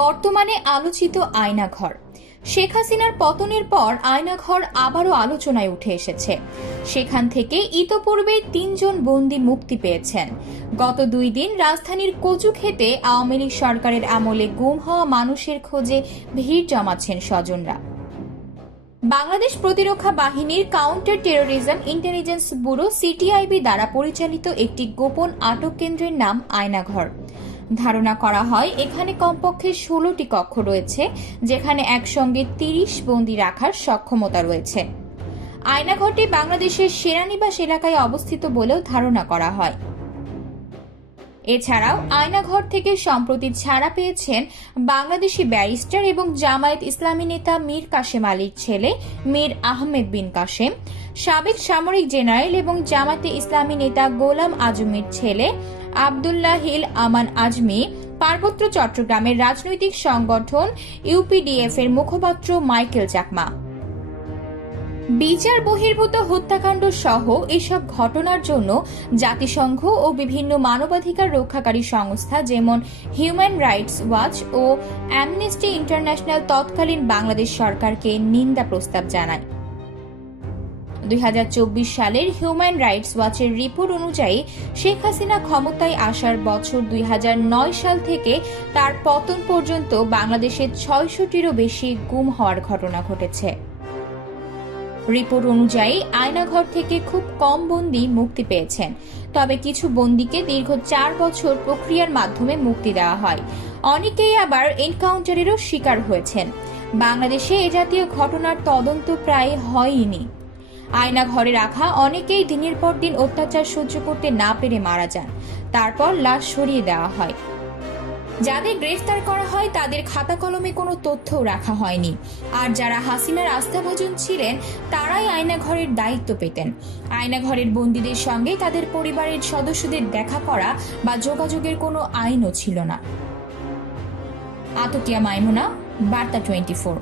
বর্তমানে আলোচিত আয়নাঘর। শেখ হাসিনার পতনের পর আয়নাঘর আবারও আলোচনায় উঠে এসেছে। সেখান থেকে ইতোপূর্বে ৩ জন বন্দী মুক্তি পেয়েছেন। গত 2 দিন রাজধানীর কচুক্ষেতে আওয়ামী লীগ সরকারের আমলে গুম হওয়া মানুষের খোঁজে ভিড় জমাচ্ছেন স্বজনরা। বাংলাদেশ প্রতিরক্ষা বাহিনীর counter terrorism intelligence bureau CTIB দ্বারা পরিচালিত একটি গোপন আটক কেন্দ্রের নাম আয়নাঘর। ধারণা করা হয় এখানে কমপক্ষে 16টি কক্ষ রয়েছে, যেখানে একসঙ্গে 30 বন্দী রাখার সক্ষমতা রয়েছে। আয়নাঘরটি বাংলাদেশের সেনানিবাস এলাকায় অবস্থিত বলেও ধারণা করা হয়। এছাড়াও আয়নাঘর থেকে সম্প্রতি ছাড়া পেয়েছেন বাংলাদেশি ব্যারিস্টার এবং জামায়াত ইসলামী নেতা মীর কাসেম আলীর ছেলে মীর আহমেদ বিন কাসেম, সাবেক সামরিক জেনারেল এবং জামায়াতে ইসলামী নেতা গোলাম আজমির ছেলে আব্দুল্লাহিল আমান আজমি, পার্বত্য চট্টগ্রামের রাজনৈতিক সংগঠন ইউপিডিএফ এর মুখপাত্র মাইকেল চাকমা। বিচার বহির্ভূত হত্যাকাণ্ড সহ এসব ঘটনার জন্য জাতিসংঘ ও বিভিন্ন মানবাধিকার রক্ষাকারী সংস্থা যেমন হিউম্যান রাইটস ওয়াচ ও অ্যামনেস্টি ইন্টারন্যাশনাল তৎকালীন বাংলাদেশ সরকারকে নিন্দা প্রস্তাব জানায়। 2024 সালের হিউম্যান রাইটস ওয়াচের রিপোর্ট অনুযায়ী শেখ হাসিনা ক্ষমতায় আসার বছর 2009 সাল থেকে তার পতন পর্যন্ত বাংলাদেশে 600টিরও বেশি গুম হওয়ার ঘটনা ঘটেছে। রিপোর্ট অনুযায়ী আয়নাঘর থেকে খুব কম বন্দী মুক্তি পেয়েছেন, তবে কিছু বন্দীকে দীর্ঘ 4 বছর প্রক্রিয়ার মাধ্যমে মুক্তি দেওয়া হয়। অনেকেই আবার এনকাউন্টারেরও শিকার হয়েছেন। বাংলাদেশে এ জাতীয় ঘটনার তদন্ত প্রায় হয়নি। আয়নাঘরে রাখা অনেকেই দিনের পর দিন অত্যাচার সহ্য করতে না পেরে মারা যান, তারপর লাশ সরিয়ে দেওয়া হয়। যাদের গ্রেফতার করা হয় তাদের খাতা কলমে কোনো তথ্যও রাখা হয়নি, আর যারা হাসিনার আস্থাভাজন ছিলেন তারাই আয়নাঘরের দায়িত্ব পেতেন। আয়নাঘরের বন্দীদের সঙ্গে তাদের পরিবারের সদস্যদের দেখা করা বা যোগাযোগের কোনো আইনও ছিল না। আতকিয়া মাইমুনা, বার্তা 24।